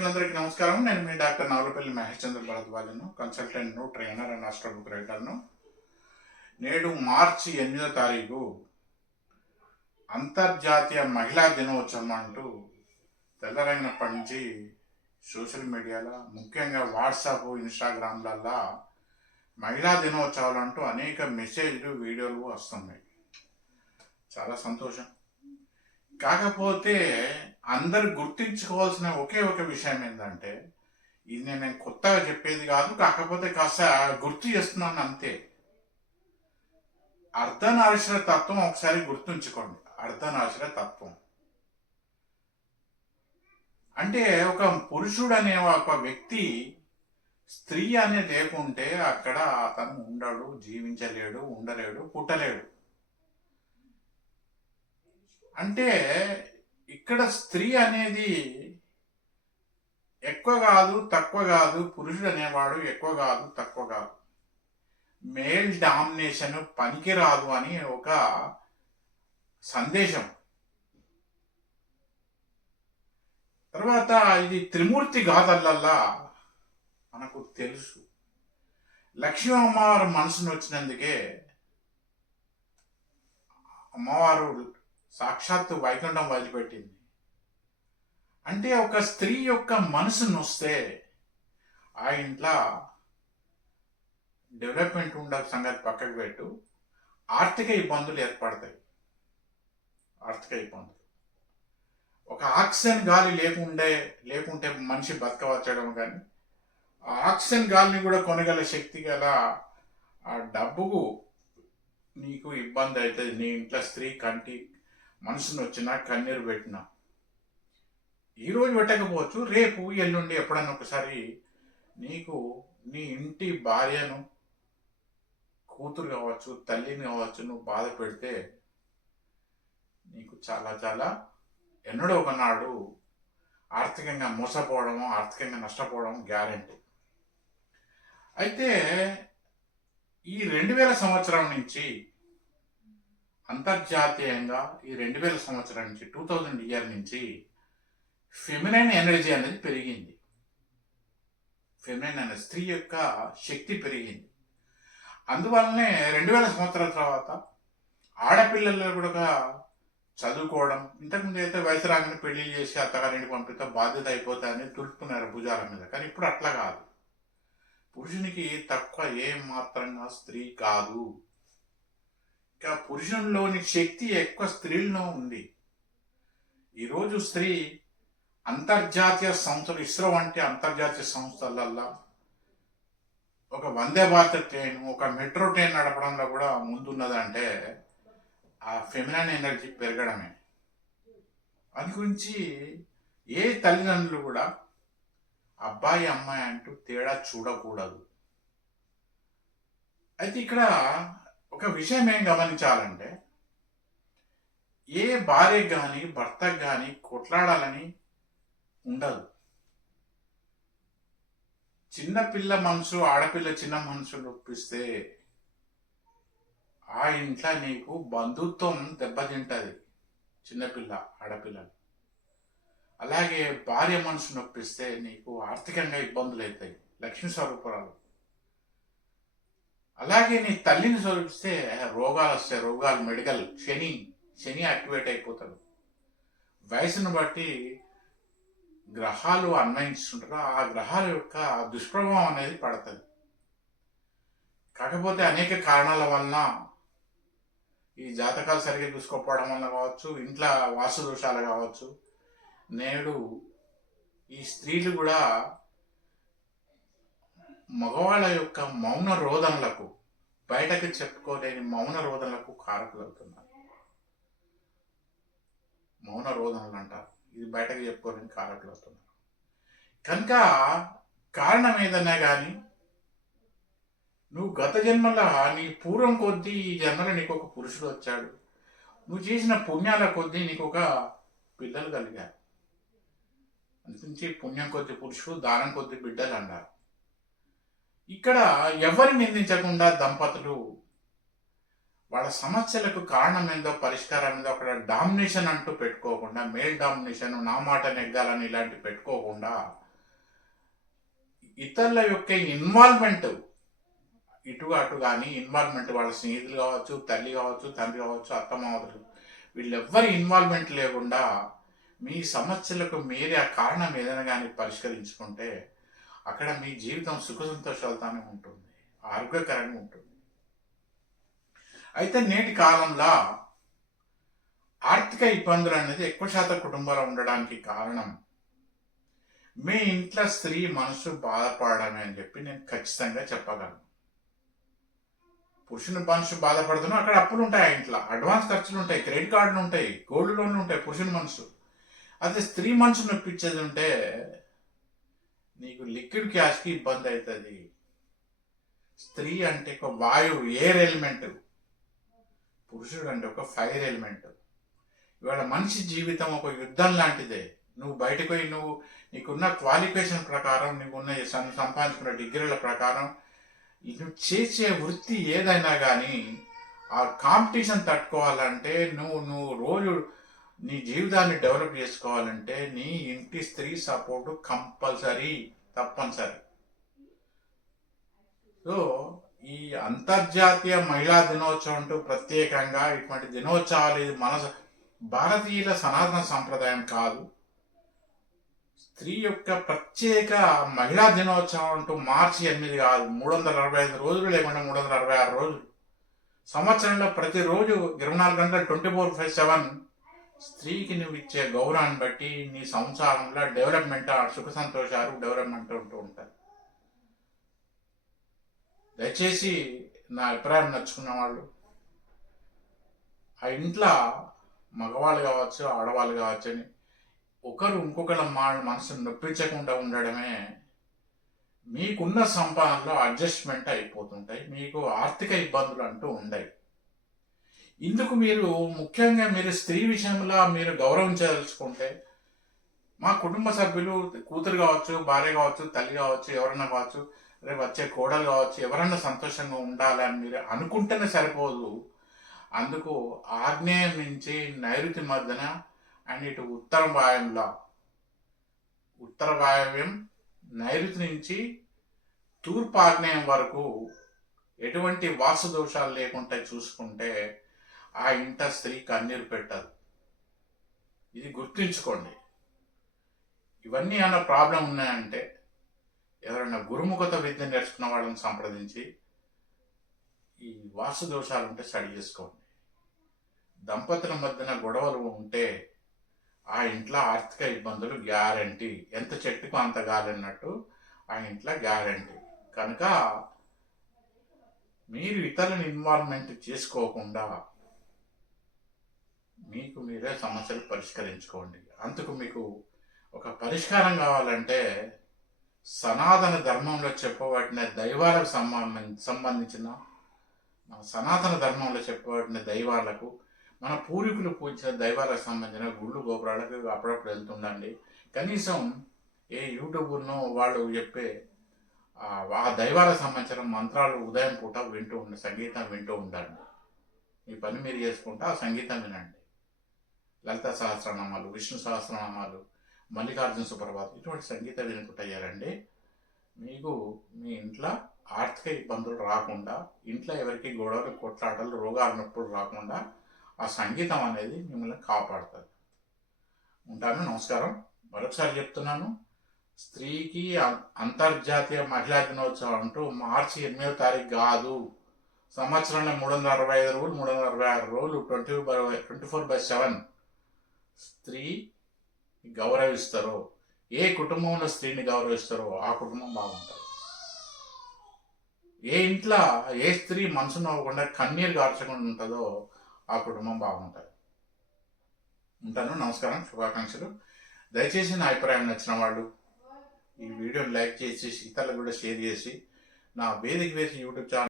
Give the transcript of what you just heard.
ప్రేక్షకులందరికీ నమస్కారం. నేను మీ డాక్టర్ నాగులపల్లి మహేష్ చంద్ర భరద్వాజను, కన్సల్టెంట్ను, ట్రైనర్ అండ్ ఆస్ట్రో బుక్ రైటర్ను. నేడు మార్చి 8వ తారీఖు అంతర్జాతీయ మహిళా దినోత్సవం అంటూ తెల్లరైనప్పటి నుంచి సోషల్ మీడియాలో, ముఖ్యంగా వాట్సాప్, ఇన్స్టాగ్రామ్లల్లో మహిళా దినోత్సవాలు అంటూ అనేక మెసేజ్లు, వీడియోలు వస్తున్నాయి. చాలా సంతోషం. కాకపోతే అందరు గుర్తించుకోవాల్సిన ఒకే ఒక విషయం ఏంటంటే, ఇది నేను కొత్తగా చెప్పేది కాదు, కాకపోతే కాస్త గుర్తు చేస్తున్నాను అంతే. అర్ధనారీశ్వర తత్వం ఒకసారి గుర్తుంచుకోండి. అర్ధనారీశ్వర తత్వం అంటే ఒక పురుషుడు అనే ఒక వ్యక్తి స్త్రీ అనే లేకుంటే అక్కడ అతను ఉండడు, జీవించలేడు, ఉండలేడు, పుట్టలేడు. అంటే ఇక్కడ స్త్రీ అనేది ఎక్కువ కాదు, తక్కువ కాదు, పురుషుడు అనేవాడు ఎక్కువ కాదు, తక్కువ కాదు. మేల్ డామినేషన్ పనికిరాదు అని ఒక సందేశం. తర్వాత ఇది త్రిమూర్తి గాథలల్లా మనకు తెలుసు. లక్ష్మీ అమ్మవారు మనసును వచ్చినందుకే అమ్మవారు సాక్షాత్తు వైకుంఠం వదిలిపెట్టింది. అంటే ఒక స్త్రీ యొక్క మనసును వస్తే ఆ ఇంట్లో డెవలప్మెంట్ ఉండే సంగతి పక్కకు పెట్టు, ఆర్థిక ఇబ్బందులు ఏర్పడతాయి. ఆర్థిక ఇబ్బందులు, ఒక ఆక్సిజన్ గాలి లేకుంటే మనిషి బతకవచ్చడం, కానీ ఆ ఆక్సిజన్ గాలిని కూడా కొనగల శక్తి గల ఆ డబ్బుకు నీకు ఇబ్బంది అవుతుంది. నీ ఇంట్లో స్త్రీ కంటి మనసును వచ్చినా, కన్నీరు పెట్టినా, ఈరోజు పెట్టకపోవచ్చు, రేపు ఎల్లుండి ఎప్పుడన్నా ఒకసారి నీకు నీ ఇంటి భార్యను, కూతురు కావచ్చు, తల్లిని కావచ్చు, నువ్వు బాధ పెడితే నీకు చాలా చాలా ఎన్నడో ఒకనాడు ఆర్థికంగా మోసపోవడము, ఆర్థికంగా నష్టపోవడం గ్యారెంటీ. అయితే ఈ 2000 సంవత్సరం నుంచి అంతర్జాతీయంగా, ఈ 2000 సంవత్సరం నుంచి 2000 ఇయర్ నుంచి ఫెమినైన్ ఎనర్జీ అనేది పెరిగింది. ఫెమినైన్ అనేది స్త్రీ యొక్క శక్తి పెరిగింది. అందువల్లనే 2000 సంవత్సరాల తర్వాత ఆడపిల్లలు కూడా చదువుకోవడం, ఇంతకుముందు అయితే వయసు రాగానే పెళ్లి చేసి అత్తగారింటికి పంపితే బాధ్యత అయిపోతాయని తుడుపుకున్నారు భుజాల మీద. కానీ ఇప్పుడు అట్లా కాదు. పురుషునికి తక్కువ ఏం మాత్రంగా స్త్రీ కాదు. ఇంకా పురుషునిలోని శక్తి ఎక్కువ స్త్రీల్లో ఉంది. ఈరోజు స్త్రీ అంతర్జాతీయ సంస్థలు, ఇస్రో వంటి అంతర్జాతీయ సంస్థలల్లో ఒక వందే భారత్ ట్రైన్, ఒక మెట్రో ట్రైన్ నడపడంలో కూడా ముందున్నదంటే ఆ ఫెమినైన్ ఎనర్జీ పెరగడమే. అది గురించి ఏ తల్లిదండ్రులు కూడా అబ్బాయి అమ్మాయి అంటూ తేడా చూడకూడదు. అయితే ఇక్కడ ఒక విషయం ఏం గమనించాలంటే, ఏ భార్యకు కానీ భర్తకు కానీ కొట్లాడాలని ఉండదు. చిన్నపిల్ల మనసు, ఆడపిల్ల చిన్న మనసు నొప్పిస్తే ఆ ఇంట్లో నీకు బంధుత్వం దెబ్బతింటది. చిన్నపిల్ల, ఆడపిల్లలు. అలాగే భార్య మనసు నొప్పిస్తే నీకు ఆర్థికంగా ఇబ్బందులు అవుతాయి, లక్ష్మీ స్వరూపురాలు. అలాగే నీ తల్లిని స్వరూపిస్తే రోగాలు వస్తాయి, రోగాలు, మెడికల్, శని యాక్టివేట్ అయిపోతాడు. వయసును బట్టి గ్రహాలు అన్వయించుకుంటారు, ఆ గ్రహాల యొక్క దుష్ప్రభావం అనేది పడుతుంది. కాకపోతే అనేక కారణాల వలన, ఈ జాతకాలు సరిగ్గా చూసుకోకపోవడం వల్ల కావచ్చు, ఇంట్లో వాస్తు దోషాలు కావచ్చు, నేడు ఈ స్త్రీలు కూడా మగవాళ్ళ యొక్క మౌన రోదనలకు, బయటకు చెప్పుకోలేని మౌన రోదనలకు కారకులవుతున్నారు. మౌన రోదనలు అంటారు, ఇది బయటకు చెప్పుకోలేని కారకులవుతున్నారు. కనుక కారణం ఏదన్నా కానీ, నువ్వు గత జన్మలో, నీ పూర్వం కొద్దీ ఈ జన్మలో నీకు ఒక పురుషుడు వచ్చాడు, నువ్వు చేసిన పుణ్యాల కొద్దీ నీకు ఒక పిల్లలు కలిగారు. అందురించి పుణ్యం కొద్ది పురుషుడు, దానం కొద్ది బిడ్డలు అన్నారు. ఇక్కడ ఎవరిని నిందించకుండా దంపతులు వాళ్ళ సమస్యలకు కారణం ఏందో, పరిష్కారం ఏందో అక్కడ డామినేషన్ అంటూ పెట్టుకోకుండా, మేల్ డామినేషన్, నా మాట నెగ్గాలని ఇలాంటివి పెట్టుకోకుండా ఇతరుల యొక్క ఇన్వాల్వ్మెంట్ ఇటు అటు కానీ ఇన్వాల్వ్మెంట్ వాళ్ళ స్నేహితులు కావచ్చు, తల్లి కావచ్చు, తండ్రి కావచ్చు, అత్తమామలు, వీళ్ళెవ్వరి ఇన్వాల్వ్మెంట్ లేకుండా మీ సమస్యలకు మీరే ఆ కారణం ఏదైనా కానీ పరిష్కరించుకుంటే అక్కడ మీ జీవితం సుఖ సంతోషాలతోనే ఉంటుంది, ఆరోగ్యకరంగా ఉంటుంది. అయితే నేటి కాలంలో ఆర్థిక ఇబ్బందులు అనేది ఎక్కువ శాతం కుటుంబాలు ఉండడానికి కారణం మీ ఇంట్లో స్త్రీ మనసు బాధపడమే అని చెప్పి నేను ఖచ్చితంగా చెప్పగలను. పురుషుని మనసు బాధపడుతున్నా అక్కడ అప్పులు ఉంటాయి, ఆ ఇంట్లో అడ్వాన్స్ ఖర్చులు ఉంటాయి, క్రెడిట్ కార్డులు ఉంటాయి, గోల్డ్ లోన్లు ఉంటాయి పురుషుని మనసు. అదే స్త్రీ మనసు నొప్పించేది ఉంటే నీకు లిక్విడ్ క్యాష్కి ఇబ్బంది అవుతుంది. స్త్రీ అంటే ఒక వాయువు, ఎయిర్ ఎలిమెంట్, పురుషుడు అంటే ఒక ఫైర్ ఎలిమెంట్. ఇవాళ మనిషి జీవితం ఒక యుద్ధం లాంటిదే. నువ్వు బయటకు పోయి నీకున్న క్వాలిఫికేషన్ ప్రకారం, నీకున్న సంపాదించుకున్న డిగ్రీల ప్రకారం నువ్వు చేసే వృత్తి ఏదైనా కానీ ఆ కాంపిటీషన్ తట్టుకోవాలంటే నువ్వు రోజు నీ జీవితాన్ని డెవలప్ చేసుకోవాలంటే నీ ఇంటి స్త్రీ సపోర్టు కంపల్సరీ, తప్పనిసరి. సో ఈ అంతర్జాతీయ మహిళా దినోత్సవం అంటూ ప్రత్యేకంగా ఇటువంటి దినోత్సవాలు ఇది మన భారతీయుల సనాతన సంప్రదాయం కాదు. స్త్రీ యొక్క ప్రత్యేక మహిళా దినోత్సవం అంటూ మార్చి 8 కాదు, 365 రోజులు లేకుండా 366 రోజులు సంవత్సరంలో ప్రతిరోజు 24 గంటలు 24/7 స్త్రీకి నువ్వు ఇచ్చే గౌరవాన్ని బట్టి నీ సంసారంలో డెవలప్మెంట్, సుఖ సంతోషాలు డెవలప్మెంట్ ఉంటూ ఉంటాయి. దయచేసి నా అభిప్రాయం నచ్చుకున్న వాళ్ళు ఆ ఇంట్లో మగవాళ్ళు కావచ్చు, ఆడవాళ్ళు కావచ్చు అని ఒకరు ఇంకొకరి మనసును నొప్పించకుండా ఉండడమే మీకున్న సంపాదనలో అడ్జస్ట్మెంట్ అయిపోతుంటాయి, మీకు ఆర్థిక ఇబ్బందులు అంటూ ఉండవు. ఇందుకు మీరు ముఖ్యంగా మీరు స్త్రీ విషయంలో మీరు గౌరవించదలుచుకుంటే మా కుటుంబ సభ్యులు, కూతురు కావచ్చు, భార్య కావచ్చు, తల్లి కావచ్చు, ఎవరన్నా కావచ్చు, రేపు వచ్చే కోడలు కావచ్చు, ఎవరన్నా సంతోషంగా ఉండాలి అని మీరు అనుకుంటేనే సరిపోదు. అందుకు ఆగ్నేయం నుంచి నైరుతి మధ్యన అండ్ ఇటు ఉత్తర వాయవ్యం నైరుతి నుంచి తూర్పు ఆగ్నేయం వరకు ఎటువంటి వాస్తు దోషాలు లేకుండా చూసుకుంటే ఆ ఇంట స్త్రీ కన్నీరు పెట్టదు. ఇది గుర్తుంచుకోండి. ఇవన్నీ అన్న ప్రాబ్లం ఉన్నాయంటే ఎవరైనా గురుముఖత విద్య నేర్చుకున్న వాళ్ళని సంప్రదించి ఈ వాస్తు దోషాలు ఉంటే స్టడీ చేసుకోండి. దంపతుల మధ్యన గొడవలు ఉంటే ఆ ఇంట్లో ఆర్థిక ఇబ్బందులు గ్యారంటీ. ఎంత చెట్టుకు అంత గాలన్నట్టు ఆ ఇంట్లో గ్యారంటీ. కనుక మీరు ఇతరులను ఇన్వాల్వ్మెంట్ చేసుకోకుండా మీకు మీరే సమస్యలు పరిష్కరించుకోండి. అందుకు మీకు ఒక పరిష్కారం కావాలంటే సనాతన ధర్మంలో చెప్పబడిన దైవాలకు సంబంధించిన సనాతన ధర్మంలో చెప్పబడిన దైవాలకు, మన పూర్వీకులు పూజించిన దైవాలకు సంబంధించిన గుళ్ళు గోపురాలకు అప్పుడప్పుడు వెళ్తుండండి. కనీసం ఏ యూట్యూబ్ను వాళ్ళు చెప్పే ఆ దైవాలకు సంబంధించిన మంత్రాలు ఉదయం పూట సంగీతం వింటూ ఉండండి. మీ పని మీరు చేసుకుంటా ఆ సంగీతం వినండి. లలిత సహస్రనామాలు, విష్ణు సహస్రనామాలు, మల్లికార్జున సుప్రభాతం ఇటువంటి సంగీతం వినుకుంటారండి. మీకు మీ ఇంట్లో ఆర్థిక ఇబ్బందులు రాకుండా, ఇంట్లో ఎవరికి గొడవలు, కొట్లాటలు, రోగాలు, నొప్పులు రాకుండా ఆ సంగీతం అనేది మిమ్మల్ని కాపాడుతుంది. ఉంటాను. నమస్కారం. మరొకసారి చెప్తున్నాను, స్త్రీకి అంతర్జాతీయ మహిళా దినోత్సవం అంటూ మార్చి 8వ తారీఖు కాదు, సంవత్సరంలో 365 రోజులు, 366 రోజులు 24/7 స్త్రీ గౌరవిస్తారో, ఏ కుటుంబంలో స్త్రీని గౌరవిస్తారో ఆ కుటుంబం బాగుంటుంది. ఏ ఇంట్లో ఏ స్త్రీ మనసు నవ్వకుండా కన్నీరు గార్చకుండా ఉంటుందో ఆ కుటుంబం బాగుంటుంది. ఉంటాను. నమస్కారం. శుభాకాంక్షలు. దయచేసి నా అభిప్రాయం నచ్చిన వాళ్ళు ఈ వీడియోని లైక్ చేసి ఇతరులకు కూడా షేర్ చేసి నా వేదిక వేసి యూట్యూబ్ ఛానల్